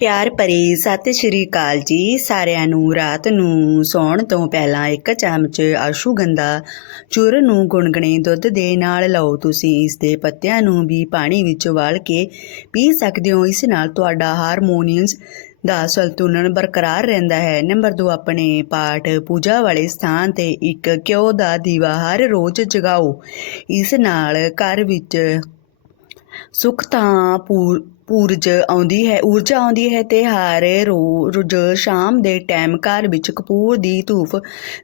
ਪਿਆਰ ਭਰੀ ਸਤਿ ਸ਼੍ਰੀ ਅਕਾਲ ਜੀ। ਸਾਰਿਆਂ ਨੂੰ ਰਾਤ ਨੂੰ ਸੌਣ ਤੋਂ ਪਹਿਲਾਂ ਇੱਕ ਚਮਚ ਅਸ਼ੁਗੰਧਾ ਚੂਰਨ ਨੂੰ ਗੁਨਗੁਨੇ ਦੁੱਧ ਦੇ ਨਾਲ ਲਓ। ਤੁਸੀਂ ਇਸ ਦੇ ਪੱਤਿਆਂ ਨੂੰ ਵੀ ਪਾਣੀ ਵਿੱਚ ਵਾਲ ਕੇ ਪੀ ਸਕਦੇ ਹੋ। ਇਸ ਨਾਲ ਤੁਹਾਡਾ ਹਾਰਮੋਨੀਅਸ ਦਾ ਸੰਤੁਲਨ ਬਰਕਰਾਰ ਰਹਿੰਦਾ ਹੈ। ਨੰਬਰ 2 ਆਪਣੇ ਪਾਠ ਪੂਜਾ ਵਾਲੇ ਸਥਾਨ ਤੇ ਇੱਕ ਘਿਓ ਦਾ ਦੀਵਾ ਹਰ ਰੋਜ਼ ਜਗਾਓ। ਇਸ ਨਾਲ ਘਰ ਵਿੱਚ ਸੁੱਖ ਤਾਂ ਪੂਰ ਊਰਜ ਆਉਂਦੀ ਹੈ, ਊਰਜਾ ਆਉਂਦੀ ਹੈ ਤੇ ਹਰ ਰੋਜ਼ ਸ਼ਾਮ ਦੇ ਟਾਈਮ ਘਰ ਵਿੱਚ ਕਪੂਰ ਦੀ ਧੂਫ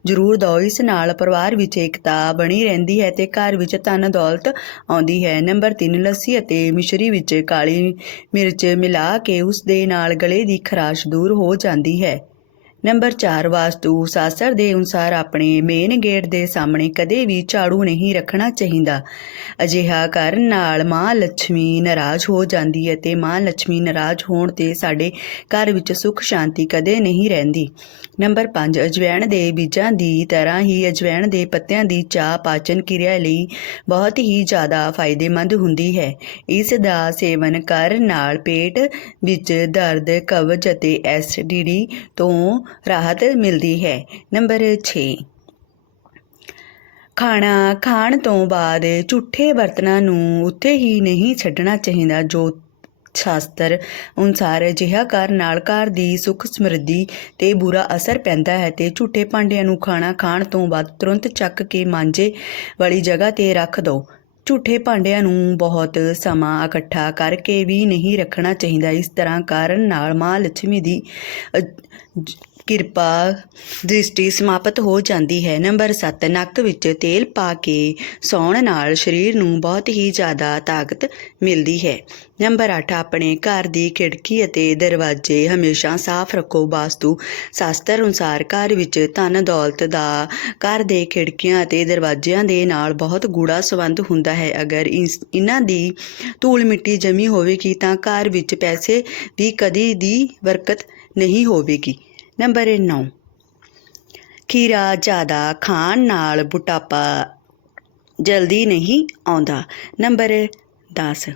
ਜ਼ਰੂਰ ਦਿਓ ਇਸ ਨਾਲ ਪਰਿਵਾਰ ਵਿੱਚ ਏਕਤਾ ਬਣੀ ਰਹਿੰਦੀ ਹੈ ਤੇ ਘਰ ਵਿੱਚ ਧਨ ਦੌਲਤ ਆਉਂਦੀ ਹੈ। ਨੰਬਰ 3 ਲੱਸੀ ਅਤੇ ਮਿਸ਼ਰੀ ਵਿੱਚ ਕਾਲੀ ਮਿਰਚ ਮਿਲਾ ਕੇ ਉਸ ਦੇ ਨਾਲ ਗਲੇ ਦੀ ਖਰਾਸ਼ ਦੂਰ ਹੋ ਜਾਂਦੀ ਹੈ। ਨੰਬਰ 4 ਵਾਸਤੂ ਸਾਸਰ ਦੇ ਅਨੁਸਾਰ ਆਪਣੇ ਮੇਨ ਗੇਟ ਦੇ ਸਾਹਮਣੇ ਕਦੇ ਵੀ ਝਾੜੂ ਨਹੀਂ ਰੱਖਣਾ ਚਾਹੀਦਾ। ਅਜਿਹਾ ਕਰਨ ਨਾਲ ਮਾਂ ਲక్ష్ਮੀ ਨਾਰਾਜ਼ ਹੋ ਜਾਂਦੀ ਹੈ ਤੇ ਮਾਂ ਲక్ష్ਮੀ ਨਾਰਾਜ਼ ਹੋਣ ਤੇ ਸਾਡੇ ਘਰ ਵਿੱਚ ਸੁੱਖ ਸ਼ਾਂਤੀ ਕਦੇ ਨਹੀਂ ਰਹਿੰਦੀ। ਨੰਬਰ 5 ਅਜਵੈਣ ਦੇ ਬੀਜਾਂ ਦੀ ਤਰ੍ਹਾਂ ਹੀ ਅਜਵੈਣ ਦੇ ਪੱਤਿਆਂ ਦੀ ਚਾਹ ਪਾਚਨ ਕਿਰਿਆ ਲਈ ਬਹੁਤ ਹੀ ਜ਼ਿਆਦਾ ਫਾਇਦੇਮੰਦ ਹੁੰਦੀ ਹੈ। ਇਸ ਦਾ ਸੇਵਨ ਕਰਨ ਨਾਲ ਪੇਟ ਵਿੱਚ ਦਰਦ, ਕਬਜ਼ ਅਤੇ ਐਸਿਡਿਟੀ ਤੋਂ ਰਾਹਤ ਮਿਲਦੀ ਹੈ। ਨੰਬਰ 6 ਖਾਣਾ ਖਾਣ ਤੋਂ ਬਾਅਦ ਝੂਠੇ ਬਰਤਨਾਂ ਨੂੰ ਉੱਥੇ ਹੀ ਨਹੀਂ ਛੱਡਣਾ ਚਾਹੀਦਾ, ਜੋ ਸ਼ਾਸਤਰ ਅਨੁਸਾਰ ਅਜਿਹਾ ਕਰਨ ਨਾਲ ਘਰ ਦੀ ਸੁੱਖ ਸਮਰਿੱਧੀ ਤੇ ਬੁਰਾ ਅਸਰ ਪੈਂਦਾ ਹੈ ਤੇ ਝੂਠੇ ਭਾਂਡਿਆਂ ਨੂੰ ਖਾਣਾ ਖਾਣ ਤੋਂ ਬਾਅਦ ਤੁਰੰਤ ਚੱਕ ਕੇ ਮਾਂਜੇ ਵਾਲੀ ਜਗ੍ਹਾ ਤੇ ਰੱਖ ਦਿਓ ਝੂਠੇ ਭਾਂਡਿਆਂ ਨੂੰ ਬਹੁਤ ਸਮਾਂ ਇਕੱਠਾ ਕਰਕੇ ਵੀ ਨਹੀਂ ਰੱਖਣਾ ਚਾਹੀਦਾ। ਇਸ ਤਰ੍ਹਾਂ ਕਾਰਨ ਨਾਲ ਮਾਂ ਲక్ష్ਮੀ ਦੀ ਕਿਰਪਾ ਦ੍ਰਿਸ਼ਟੀ ਸਮਾਪਤ ਹੋ ਜਾਂਦੀ ਹੈ। ਨੰਬਰ 7 ਨੱਕ ਵਿੱਚ ਤੇਲ ਪਾ ਕੇ ਸੌਣ ਨਾਲ ਸਰੀਰ ਨੂੰ ਬਹੁਤ ਹੀ ਜ਼ਿਆਦਾ ਤਾਕਤ ਮਿਲਦੀ ਹੈ। ਨੰਬਰ 8 ਆਪਣੇ ਘਰ ਦੀ ਖਿੜਕੀ ਅਤੇ ਦਰਵਾਜ਼ੇ ਹਮੇਸ਼ਾ ਸਾਫ਼ ਰੱਖੋ। ਵਾਸਤੂ ਸ਼ਾਸਤਰ ਅਨੁਸਾਰ ਘਰ ਵਿੱਚ ਧਨ ਦੌਲਤ ਦਾ ਘਰ ਦੇ ਖਿੜਕੀਆਂ ਅਤੇ ਦਰਵਾਜ਼ਿਆਂ ਦੇ ਨਾਲ ਬਹੁਤ ਗੂੜਾ ਸੰਬੰਧ ਹੁੰਦਾ ਹੈ। ਅਗਰ ਇਸ- ਇਹਨਾਂ ਦੀ ਧੂਲ ਮਿੱਟੀ ਜਮੀ ਹੋਵੇਗੀ ਤਾਂ ਘਰ ਵਿੱਚ ਪੈਸੇ ਵੀ ਕਦੀ ਦੀ ਬਰਕਤ ਨਹੀਂ ਹੋਵੇਗੀ। ਨੰਬਰ 9 ਖੀਰਾ ਜ਼ਿਆਦਾ ਖਾਣ ਨਾਲ ਬੁਟਾਪਾ ਜਲਦੀ ਨਹੀਂ ਆਉਂਦਾ। ਨੰਬਰ 10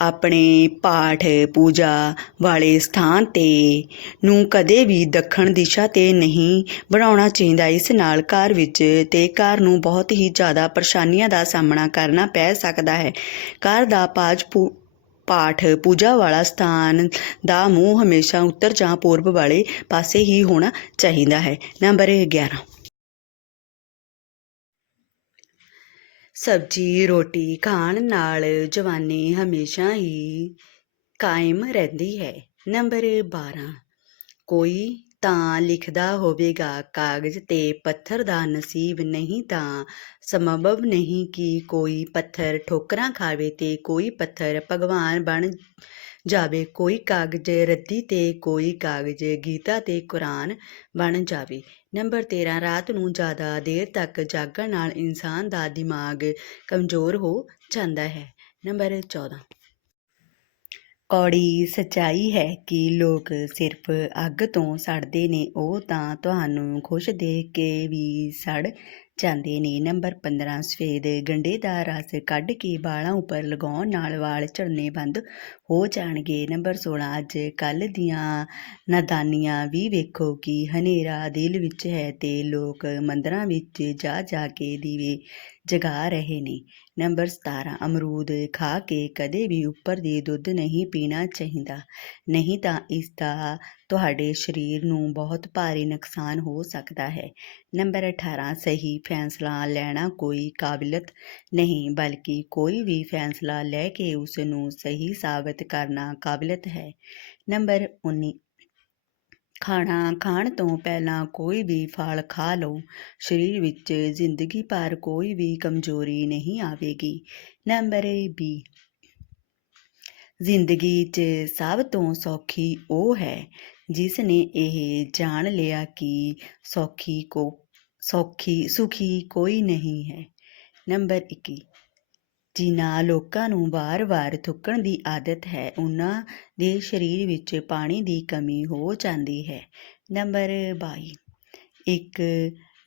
ਆਪਣੇ ਪਾਠ ਪੂਜਾ ਵਾਲੇ ਸਥਾਨ ਤੇ ਨੂੰ ਕਦੇ ਵੀ ਦੱਖਣ ਦਿਸ਼ਾ ਤੇ ਨਹੀਂ ਬਣਾਉਣਾ ਚਾਹੀਦਾ। ਇਸ ਨਾਲ ਘਰ ਵਿੱਚ ਤੇ ਘਰ ਨੂੰ ਬਹੁਤ ਹੀ ਜ਼ਿਆਦਾ ਪਰੇਸ਼ਾਨੀਆਂ ਦਾ ਸਾਹਮਣਾ ਕਰਨਾ ਪੈ ਸਕਦਾ ਹੈ। ਘਰ ਦਾ ਪਾਜ ਪਾਠ, ਪੂਜਾ ਵਾਲਾ ਸਥਾਨ ਦਾ ਮੂੰਹ ਹਮੇਸ਼ਾ ਉੱਤਰ ਜਾਂ ਪੂਰਬ ਵਾਲੇ ਪਾਸੇ ਹੀ ਹੋਣਾ ਚਾਹੀਦਾ ਹੈ। ਨੰਬਰ 11 ਸਬਜੀ, ਰੋਟੀ ਖਾਣ ਨਾਲ ਜਵਾਨੀ ਹਮੇਸ਼ਾ ਹੀ ਕਾਇਮ ਰਹਿੰਦੀ ਹੈ। ਨੰਬਰ 12 ਕੋਈ ਤਾਂ ਲਿਖਦਾ ਹੋਵੇਗਾ ਕਾਗਜ਼ ਤੇ ਪੱਥਰ ਦਾ ਨਸੀਬ ਨਹੀਂ ਤਾਂ ਸੰਭਵ ਨਹੀਂ ਕਿ ਕੋਈ ਪੱਥਰ ਠੋਕਰਾਂ ਖਾਵੇ ਤੇ ਕੋਈ ਪੱਥਰ ਭਗਵਾਨ ਬਣ ਜਾਵੇ, ਕੋਈ ਕਾਗਜ਼ ਰੱਦੀ ਤੇ ਕੋਈ ਕਾਗਜ਼ ਗੀਤਾ ਤੇ ਕੁਰਾਨ ਬਣ ਜਾਵੇ। ਨੰਬਰ 13 ਰਾਤ ਨੂੰ ਜ਼ਿਆਦਾ ਦੇਰ ਤੱਕ ਜਾਗਣ ਨਾਲ ਇਨਸਾਨ ਦਾ ਦਿਮਾਗ ਕਮਜ਼ੋਰ ਹੋ ਜਾਂਦਾ ਹੈ। ਨੰਬਰ 14 ਕੌੜੀ ਸੱਚਾਈ ਹੈ ਕਿ ਲੋਕ ਸਿਰਫ ਅੱਗ ਤੋਂ ਸੜਦੇ ਨੇ, ਉਹ ਤਾਂ ਤੁਹਾਨੂੰ ਖੁਸ਼ ਦੇਖ ਕੇ ਵੀ ਸੜ ਜਾਂਦੇ ਨੇ। ਨੰਬਰ 15 ਸਫੇਦ ਗੰਡੇ ਦਾ ਰਸ ਕੱਢ ਕੇ ਵਾਲਾਂ ਉੱਪਰ ਲਗਾਉਣ ਨਾਲ ਵਾਲ ਝੜਨੇ ਬੰਦ ਹੋ ਜਾਣਗੇ। ਨੰਬਰ 16 ਅੱਜ ਕੱਲ ਦੀਆਂ ਨਾਦਾਨੀਆਂ ਵੀ ਵੇਖੋ ਕਿ ਹਨੇਰਾ ਦਿਲ ਵਿੱਚ ਹੈ ਤੇ ਲੋਕ ਮੰਦਰਾਂ ਵਿੱਚ ਜਾ ਜਾ ਕੇ ਦੀਵੇ ਜਗਾ ਰਹੇ ਨੇ। ਨੰਬਰ 17 ਅਮਰੂਦ ਖਾ ਕੇ ਕਦੇ ਵੀ ਉੱਪਰ ਦੀ ਦੁੱਧ ਨਹੀਂ ਪੀਣਾ ਚਾਹੀਦਾ। ਨਹੀਂ ਤਾਂ ਇਸ ਦਾ ਤੁਹਾਡੇ ਸਰੀਰ ਨੂੰ ਬਹੁਤ ਭਾਰੀ ਨੁਕਸਾਨ ਹੋ ਸਕਦਾ ਹੈ। ਨੰਬਰ 18 ਸਹੀ ਫੈਸਲਾ ਲੈਣਾ ਕੋਈ ਕਾਬਲੀਅਤ ਨਹੀਂ, ਬਲਕਿ ਕੋਈ ਵੀ ਫੈਸਲਾ ਲੈ ਕੇ ਉਸ ਨੂੰ ਸਹੀ ਸਾਬਤ ਕਰਨਾ ਕਾਬਲੀਅਤ ਹੈ। ਨੰਬਰ 19 ਖਾਣਾ ਖਾਣ ਤੋਂ ਪਹਿਲਾਂ ਕੋਈ ਵੀ ਫਲ ਖਾ ਲਓ। ਸਰੀਰ ਵਿੱਚ ਜ਼ਿੰਦਗੀ ਭਰ ਕੋਈ ਵੀ ਕਮਜ਼ੋਰੀ ਨਹੀਂ ਆਵੇਗੀ। ਨੰਬਰ 20 ਜ਼ਿੰਦਗੀ 'ਚ ਸਭ ਤੋਂ ਸੌਖੀ ਉਹ ਹੈ ਜਿਸ ਨੇ ਇਹ ਜਾਣ ਲਿਆ ਕਿ ਸੌਖੀ ਕੋ, ਸੌਖੀ, ਸੁਖੀ ਕੋਈ ਨਹੀਂ ਹੈ। ਨੰਬਰ 21 ਜਿਨ੍ਹਾਂ ਲੋਕਾਂ ਨੂੰ ਵਾਰ-ਵਾਰ ਥੁੱਕਣ ਦੀ ਆਦਤ ਹੈ ਉਹਨਾਂ ਦੇ ਸਰੀਰ ਵਿੱਚ ਪਾਣੀ ਦੀ ਕਮੀ ਹੋ ਜਾਂਦੀ ਹੈ। ਨੰਬਰ 22 ਇੱਕ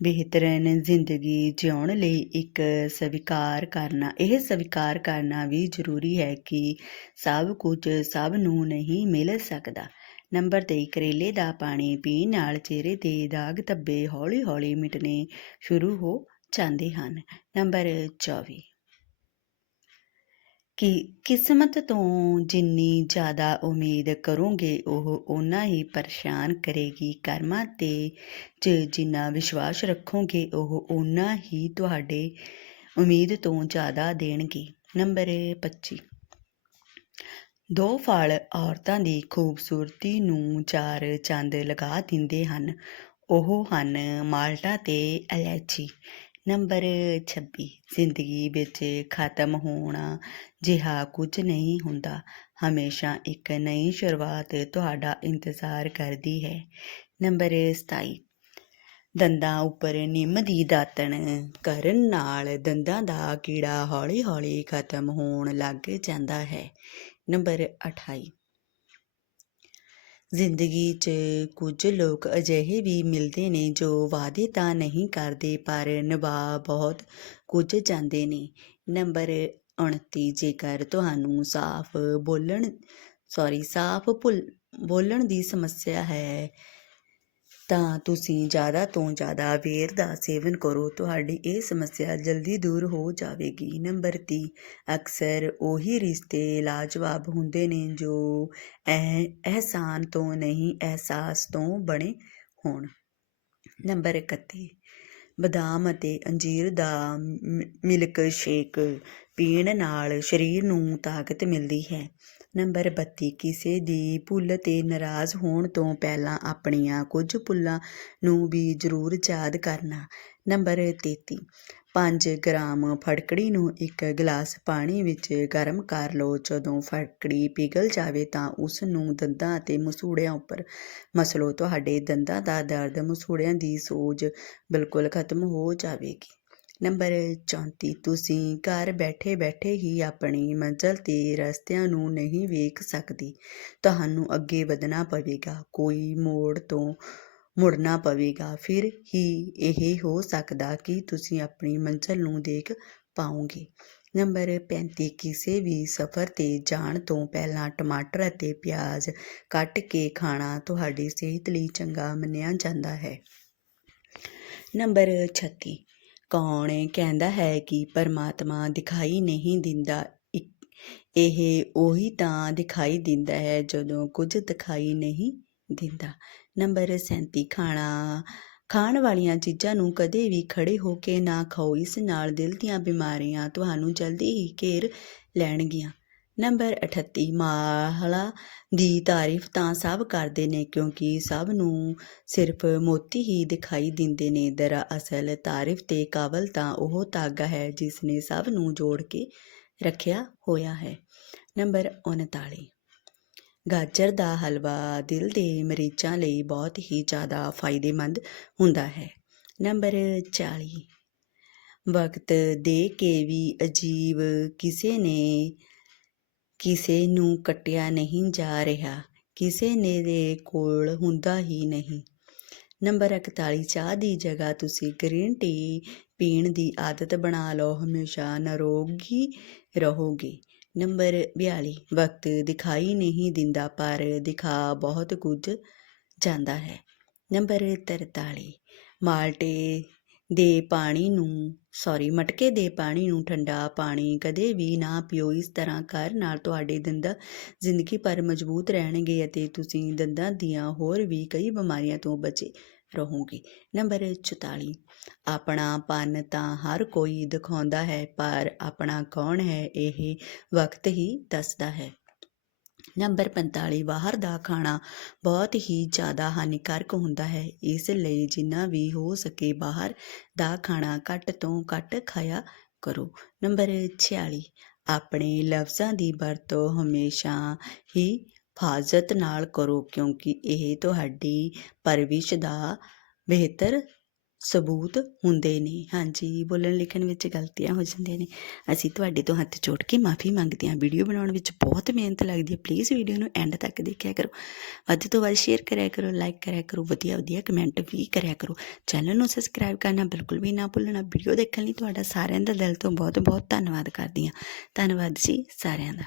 ਬਿਹਤਰਨ ਜ਼ਿੰਦਗੀ ਜਿਉਣ ਲਈ ਇੱਕ ਸਵੀਕਾਰ ਕਰਨਾ। ਇਹ ਸਵੀਕਾਰ ਕਰਨਾ ਵੀ ਜ਼ਰੂਰੀ ਹੈ ਕਿ ਸਭ ਕੁਝ ਸਭ ਨੂੰ ਨਹੀਂ ਮਿਲ ਸਕਦਾ। ਨੰਬਰ 23 ਕਰੇਲੇ ਦਾ ਪਾਣੀ ਪੀਣ ਨਾਲ ਚਿਹਰੇ 'ਤੇ ਦਾਗ ਧੱਬੇ ਹੌਲੀ-ਹੌਲੀ ਮਿਟਣੇ ਸ਼ੁਰੂ ਹੋ ਜਾਂਦੇ ਹਨ। ਨੰਬਰ 24 ਕਿ ਕਿਸਮਤ ਤੋਂ ਜਿੰਨੀ ਜ਼ਿਆਦਾ ਉਮੀਦ ਕਰੋਗੇ, ਉਹ ਓਨਾ ਹੀ ਪਰੇਸ਼ਾਨ ਕਰੇਗੀ। ਕਰਮਾਂ ਤੇ ਜੇ ਜਿੰਨਾ ਵਿਸ਼ਵਾਸ ਰੱਖੋਗੇ, ਉਹ ਓਨਾ ਹੀ ਤੁਹਾਡੇ ਉਮੀਦ ਤੋਂ ਜ਼ਿਆਦਾ ਦੇਣਗੇ। ਨੰਬਰ 25 ਦੋ ਫਲ ਔਰਤਾਂ ਦੀ ਖੂਬਸੂਰਤੀ ਨੂੰ ਚਾਰ ਚੰਦ ਲਗਾ ਦਿੰਦੇ ਹਨ। ਉਹ ਹਨ ਮਾਲਟਾ ਤੇ ਇਲਾਇਚੀ ਨੰਬਰ 26 ਜ਼ਿੰਦਗੀ ਵਿੱਚ ਖਤਮ ਹੋਣਾ ਜਿਹਾ ਕੁਝ ਨਹੀਂ ਹੁੰਦਾ। ਹਮੇਸ਼ਾ ਇੱਕ ਨਈ ਸ਼ੁਰੂਆਤ ਤੁਹਾਡਾ ਇੰਤਜ਼ਾਰ ਕਰਦੀ ਹੈ। ਨੰਬਰ 27 ਦੰਦਾਂ ਉੱਪਰ ਨਿੰਮ ਦੀ ਦਾਤਣ ਕਰਨ ਨਾਲ ਦੰਦਾਂ ਦਾ ਕੀੜਾ ਹੌਲੀ-ਹੌਲੀ ਖਤਮ ਹੋਣ ਲੱਗ ਜਾਂਦਾ ਹੈ। ਨੰਬਰ 28 ਜ਼ਿੰਦਗੀ 'ਚ ਕੁਝ ਲੋਕ ਅਜਿਹੇ ਵੀ ਮਿਲਦੇ ਨੇ ਜੋ ਵਾਅਦੇ ਤਾਂ ਨਹੀਂ ਕਰਦੇ, ਪਰ ਨਿਭਾ ਬਹੁਤ ਕੁਝ ਜਾਂਦੇ ਨੇ। ਨੰਬਰ 29 ਜੇਕਰ ਤੁਹਾਨੂੰ ਸਾਫ਼ ਬੋਲਣ ਸੌਰੀ ਸਾਫ਼ ਭੁੱਲ, ਬੋਲਣ ਦੀ ਸਮੱਸਿਆ ਹੈ ਤਾਂ ਤੁਸੀਂ ਜ਼ਿਆਦਾ ਤੋਂ ਜ਼ਿਆਦਾ ਵੇਰ ਦਾ ਸੇਵਨ ਕਰੋ। ਤੁਹਾਡੀ ਇਹ ਸਮੱਸਿਆ ਜਲਦੀ ਦੂਰ ਹੋ ਜਾਵੇਗੀ। ਨੰਬਰ 30 ਅਕਸਰ ਉਹੀ ਰਿਸ਼ਤੇ ਲਾਜਵਾਬ ਹੁੰਦੇ ਨੇ ਜੋ ਇਹ ਅਹਿਸਾਨ ਤੋਂ ਨਹੀਂ, ਅਹਿਸਾਸ ਤੋਂ ਬਣੇ ਹੋਣ। ਨੰਬਰ 31 ਬਦਾਮ ਅਤੇ ਅੰਜੀਰ ਦਾ ਮਿ- ਮਿਲਕ ਸ਼ੇਕ ਪੀਣ ਨਾਲ ਸਰੀਰ ਨੂੰ ਤਾਕਤ ਮਿਲਦੀ ਹੈ। ਨੰਬਰ 32 ਕਿਸੇ ਦੀ ਭੁੱਲ ਤੇ ਨਾਰਾਜ਼ ਹੋਣ ਤੋਂ ਪਹਿਲਾਂ ਆਪਣੀਆਂ ਕੁਝ ਭੁੱਲਾਂ ਨੂੰ ਵੀ ਜ਼ਰੂਰ ਯਾਦ ਕਰਨਾ। ਨੰਬਰ 33 5 ਗ੍ਰਾਮ ਫਟਕੜੀ ਨੂੰ ਇੱਕ ਗਲਾਸ ਪਾਣੀ ਵਿੱਚ ਗਰਮ ਕਰ ਲਓ। ਜਦੋਂ ਫੜਕੜੀ ਪਿਘਲ ਜਾਵੇ ਤਾਂ ਉਸ ਨੂੰ ਦੰਦਾਂ ਅਤੇ ਮਸੂੜਿਆਂ ਉੱਪਰ ਮਸਲੋ। ਤੁਹਾਡੇ ਦੰਦਾਂ ਦਾ ਦਰਦ ਮਸੂੜਿਆਂ ਦੀ ਸੋਜ ਬਿਲਕੁਲ ਖਤਮ ਹੋ ਜਾਵੇਗੀ। ਨੰਬਰ 34 ਤੁਸੀਂ ਘਰ ਬੈਠੇ ਬੈਠੇ ਹੀ ਆਪਣੀ ਮੰਜ਼ਲ ਤੇ ਰਸਤਿਆਂ ਨੂੰ ਨਹੀਂ ਵੇਖ ਸਕਦੇ। ਤੁਹਾਨੂੰ ਅੱਗੇ ਵਧਣਾ ਪਵੇਗਾ, ਕੋਈ ਮੋੜ ਤੋਂ ਮੁੜਨਾ ਪਵੇਗਾ। ਫਿਰ ਹੀ ਇਹ ਹੋ ਸਕਦਾ ਕਿ ਤੁਸੀਂ ਆਪਣੀ ਮੰਜ਼ਲ ਨੂੰ ਦੇਖ ਪਾਓਗੇ। ਨੰਬਰ 35 ਕਿਸੇ ਵੀ ਸਫ਼ਰ ਤੇ ਜਾਣ ਤੋਂ ਪਹਿਲਾਂ ਟਮਾਟਰ ਅਤੇ ਪਿਆਜ਼ ਕੱਟ ਕੇ ਖਾਣਾ ਤੁਹਾਡੀ ਸਿਹਤ ਲਈ ਚੰਗਾ ਮੰਨਿਆ ਜਾਂਦਾ ਹੈ। ਨੰਬਰ 36 ਕੌਣ ਕਹਿੰਦਾ ਹੈ ਕਿ ਪਰਮਾਤਮਾ ਦਿਖਾਈ ਨਹੀਂ ਦਿੰਦਾ। ਇਕ- ਇਹ ਉਹੀ ਤਾਂ ਦਿਖਾਈ ਦਿੰਦਾ ਹੈ ਜਦੋਂ ਕੁਝ ਦਿਖਾਈ ਨਹੀਂ ਦਿੰਦਾ। ਨੰਬਰ 37 ਖਾਣਾ। ਖਾਣ ਵਾਲੀਆਂ ਚੀਜ਼ਾਂ ਨੂੰ ਕਦੇ ਵੀ ਖੜੇ ਹੋ ਕੇ ਨਾ ਖਾਓ। ਇਸ ਨਾਲ ਦਿਲ ਦੀਆਂ ਬਿਮਾਰੀਆਂ ਤੁਹਾਨੂੰ ਜਲਦੀ ਹੀ ਘੇਰ ਲੈਣਗੀਆਂ। ਨੰਬਰ 38 ਮਾਲਾ ਦੀ ਤਾਰੀਫ ਤਾਂ ਸਭ ਕਰਦੇ ਨੇ ਕਿਉਂਕਿ ਸਭ ਨੂੰ ਸਿਰਫ ਮੋਤੀ ਹੀ ਦਿਖਾਈ ਦਿੰਦੇ ਨੇ। ਦਰਅਸਲ ਤਾਰੀਫ ਤੇ ਕਾਬਲ ਤਾਂ ਉਹ ਧਾਗਾ ਹੈ ਜਿਸ ਨੇ ਸਭ ਨੂੰ ਜੋੜ ਕੇ ਰੱਖਿਆ ਹੋਇਆ ਹੈ। ਨੰਬਰ 39 ਗਾਜਰ ਦਾ ਹਲਵਾ ਦਿਲ ਦੇ ਮਰੀਜ਼ਾਂ ਲਈ ਬਹੁਤ ਹੀ ਜ਼ਿਆਦਾ ਫਾਇਦੇਮੰਦ ਹੁੰਦਾ ਹੈ। ਨੰਬਰ 40 ਵਕਤ ਦੇ ਕੇ ਵੀ ਅਜੀਬ ਕਿਸੇ ਨੇ ਕਿਸੇ ਨੂੰ ਕੱਟਿਆ ਨਹੀਂ ਜਾ ਰਿਹਾ, ਕਿਸੇ ਨੇ ਦੇ ਕੋਲ ਹੁੰਦਾ ਹੀ ਨਹੀਂ। ਨੰਬਰ 41 ਚਾਹ ਦੀ ਜਗ੍ਹਾ ਤੁਸੀਂ ਗ੍ਰੀਨ ਟੀ ਪੀਣ ਦੀ ਆਦਤ ਬਣਾ ਲਓ, ਹਮੇਸ਼ਾ ਨਰੋਗੀ ਰਹੋਗੇ। ਨੰਬਰ 42 ਵਕਤ ਦਿਖਾਈ ਨਹੀਂ ਦਿੰਦਾ, ਪਰ ਦਿਖਾ ਬਹੁਤ ਕੁਝ ਜਾਂਦਾ ਹੈ। ਨੰਬਰ 43 ਮਾਲਟੇ ਦੇ ਪਾਣੀ ਨੂੰ ਸੌਰੀ ਮਟਕੇ ਦੇ ਪਾਣੀ ਨੂੰ ਠੰਡਾ ਪਾਣੀ ਕਦੇ ਵੀ ਨਾ ਪੀਓ। ਇਸ ਤਰ੍ਹਾਂ ਕਰਨ ਨਾਲ ਤੁਹਾਡੇ ਦੰਦ ਜ਼ਿੰਦਗੀ ਭਰ ਮਜ਼ਬੂਤ ਰਹਿਣਗੇ ਅਤੇ ਤੁਸੀਂ ਦੰਦਾਂ ਦੀਆਂ ਹੋਰ ਵੀ ਕਈ ਬਿਮਾਰੀਆਂ ਤੋਂ ਬਚੇ ਰਹੋਗੇ। ਨੰਬਰ 44 ਆਪਣਾ ਪਨ ਤਾਂ ਹਰ ਕੋਈ ਦਿਖਾਉਂਦਾ ਹੈ, ਪਰ ਆਪਣਾ ਕੌਣ ਹੈ ਇਹ ਵਕਤ ਹੀ ਦੱਸਦਾ ਹੈ। ਨੰਬਰ 45 ਬਾਹਰ ਦਾ ਖਾਣਾ ਬਹੁਤ ਹੀ ਜ਼ਿਆਦਾ ਹਾਨੀਕਾਰਕ ਹੁੰਦਾ ਹੈ। ਇਸ ਲਈ ਜਿੰਨਾ ਵੀ ਹੋ ਸਕੇ ਬਾਹਰ ਦਾ ਖਾਣਾ ਘੱਟ ਤੋਂ ਘੱਟ ਖਾਇਆ ਕਰੋ। ਨੰਬਰ 46 ਆਪਣੇ ਲਫ਼ਜ਼ਾਂ ਦੀ ਵਰਤੋਂ ਹਮੇਸ਼ਾ ਹੀ ਹਿਫਾਜ਼ਤ ਨਾਲ ਕਰੋ ਕਿਉਂਕਿ ਇਹ ਤੁਹਾਡੀ ਪਰਵਿਸ਼ ਦਾ ਬਿਹਤਰ ਸਬੂਤ ਹੁੰਦੇ ਨੇ, ਹਾਂਜੀ, ਬੋਲਣ ਲਿਖਣ ਵਿੱਚ ਗਲਤੀਆਂ ਹੋ ਜਾਂਦੀਆਂ ਨੇ। ਅਸੀਂ ਤੁਹਾਡੇ ਤੋਂ ਹੱਥ ਜੋੜ ਕੇ ਮਾਫੀ ਮੰਗਦੇ ਹਾਂ। ਵੀਡੀਓ ਬਣਾਉਣ ਵਿੱਚ ਬਹੁਤ ਮਿਹਨਤ ਲੱਗਦੀ ਹੈ। ਪਲੀਜ਼ ਵੀਡੀਓ ਨੂੰ ਐਂਡ ਤੱਕ ਦੇਖਿਆ ਕਰੋ। ਵੱਧ ਤੋਂ ਵੱਧ ਸ਼ੇਅਰ ਕਰਿਆ ਕਰੋ, ਲਾਈਕ ਕਰਿਆ ਕਰੋ, ਵਧੀਆ ਵਧੀਆ ਕਮੈਂਟ ਵੀ ਕਰਿਆ ਕਰੋ। ਚੈਨਲ ਨੂੰ ਸਬਸਕ੍ਰਾਈਬ ਕਰਨਾ ਬਿਲਕੁਲ ਵੀ ਨਾ ਭੁੱਲਣਾ। ਵੀਡੀਓ ਦੇਖਣ ਲਈ ਤੁਹਾਡਾ ਸਾਰਿਆਂ ਦਾ ਦਿਲ ਤੋਂ ਬਹੁਤ ਬਹੁਤ ਧੰਨਵਾਦ ਕਰਦੀ ਹਾਂ। ਧੰਨਵਾਦ ਜੀ ਸਾਰਿਆਂ ਦਾ।